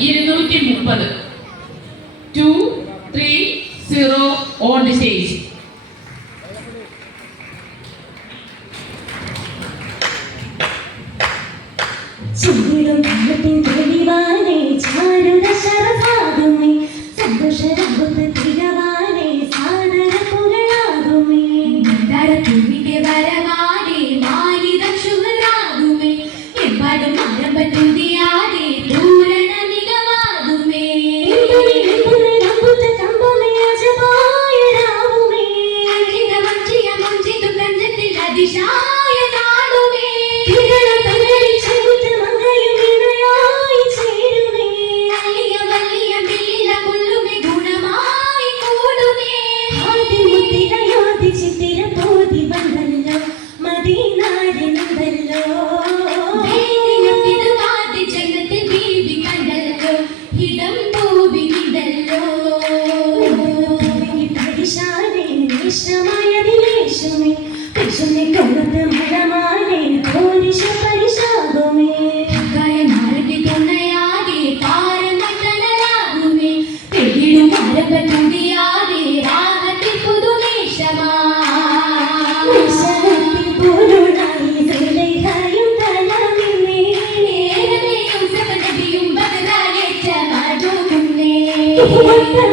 ഇരുന്നൂറ്റി മുപ്പത്. Two three zero on the 你不会背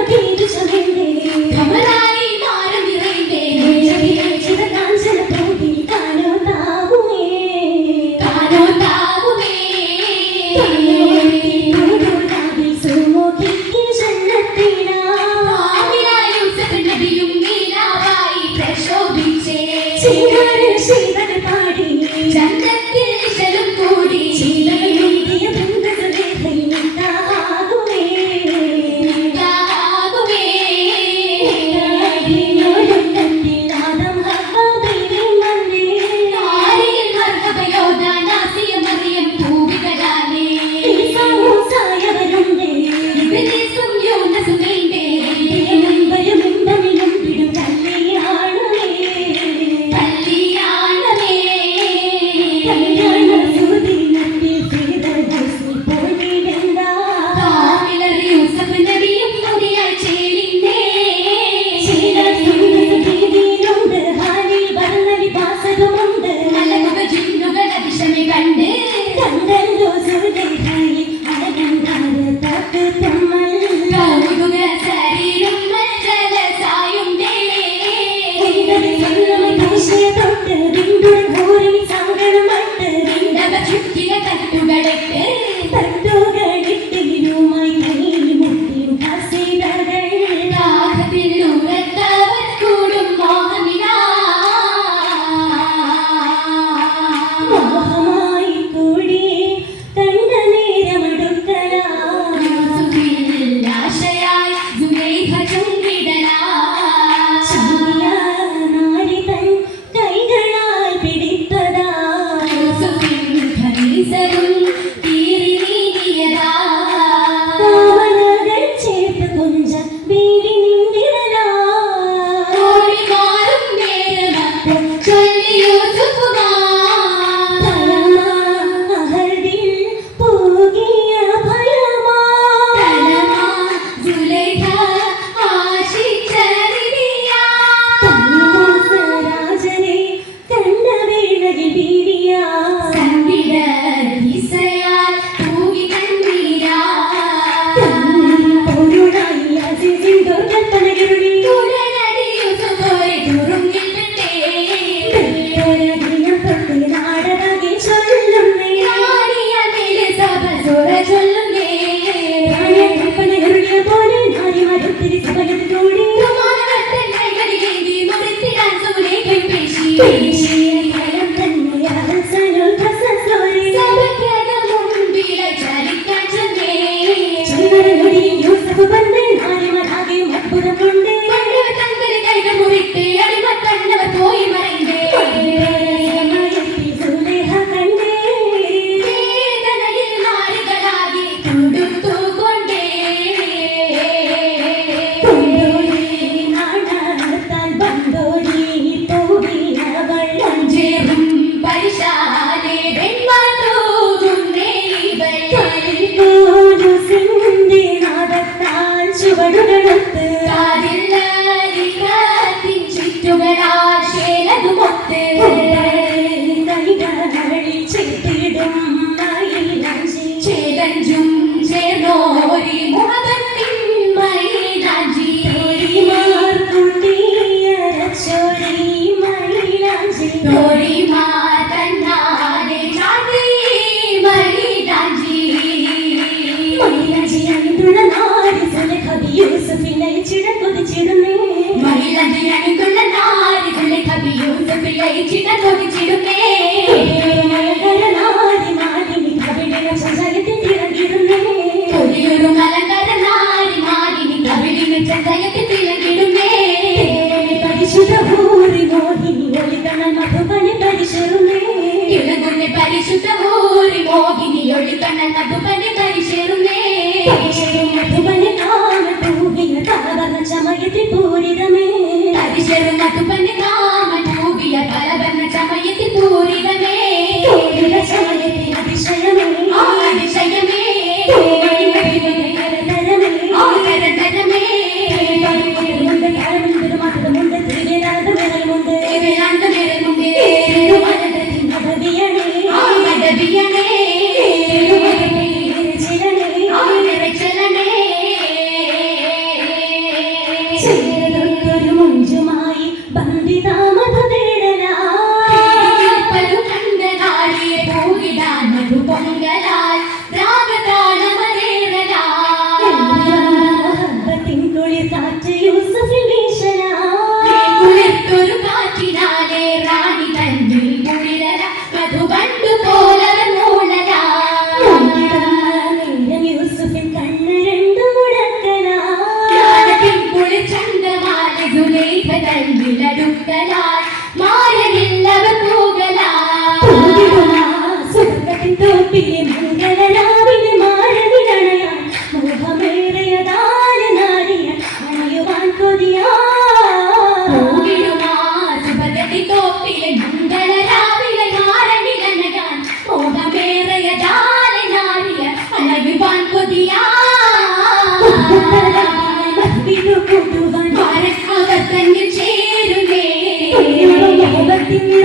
victory. മഞ്ജുമായി ബന്ധിതാ മാപ്പിലെ മംഗളനാവിന് മാരവിടണയാൻ മോഹമേറിയതാന നാരിയ അണയുവാൻ കൊതിയാതി തോപ്പിലെ മംഗളനാവിലെ മാരവിടണയാൻ മോഹമേറിയതാന നാരിയ അണയുവാൻ കൊതിയാ. കൊതുവാൻ ചേരുമേ. ലോകത്തിന്റെ